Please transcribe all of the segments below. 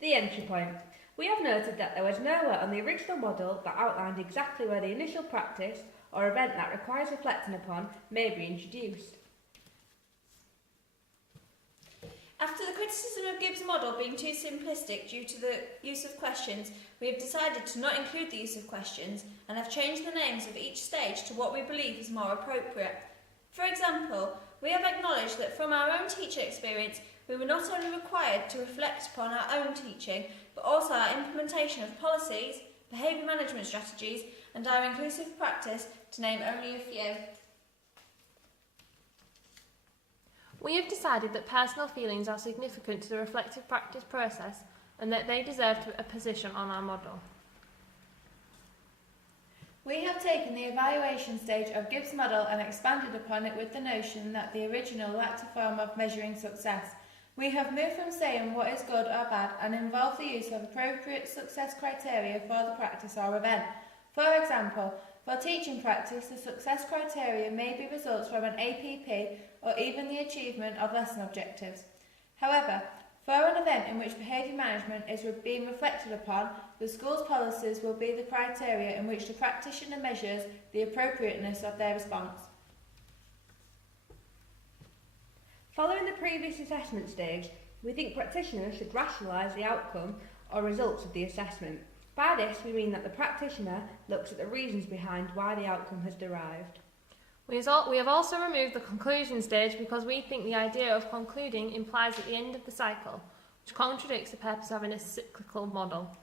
The entry point. We have noted that there was nowhere on the original model that outlined exactly where the initial practice or event that requires reflecting upon may be introduced. After the criticism of Gibbs' model being too simplistic due to the use of questions, we have decided to not include the use of questions and have changed the names of each stage to what we believe is more appropriate. For example, we have acknowledged that from our own teacher experience, we were not only required to reflect upon our own teaching, but also our implementation of policies, behaviour management strategies, and our inclusive practice, to name only a few. We have decided that personal feelings are significant to the reflective practice process and that they deserve a position on our model. We have taken the evaluation stage of Gibbs' model and expanded upon it with the notion that the original lacked a form of measuring success. We have moved from saying what is good or bad and involved the use of appropriate success criteria for the practice or event. For example, for teaching practice, the success criteria may be results from an APP or even the achievement of lesson objectives. However, for an event in which behaviour management is being reflected upon, the school's policies will be the criteria in which the practitioner measures the appropriateness of their response. Following the previous assessment stage, we think practitioners should rationalise the outcome or results of the assessment. By this, we mean that the practitioner looks at the reasons behind why the outcome has derived. We have also removed the conclusion stage because we think the idea of concluding implies at the end of the cycle, which contradicts the purpose of a cyclical model.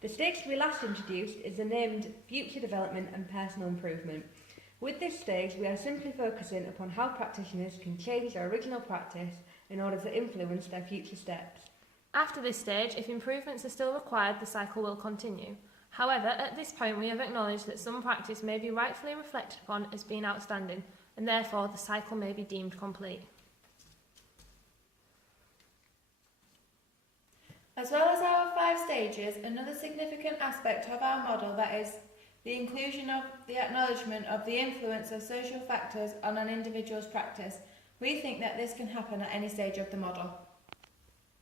The stage to be last introduced is the named Future Development and Personal Improvement. With this stage, we are simply focusing upon how practitioners can change their original practice in order to influence their future steps. After this stage, if improvements are still required, the cycle will continue. However, at this point we have acknowledged that some practice may be rightfully reflected upon as being outstanding, and therefore the cycle may be deemed complete. As well as our 5 stages, another significant aspect of our model that is the inclusion of the acknowledgement of the influence of social factors on an individual's practice. We think that this can happen at any stage of the model.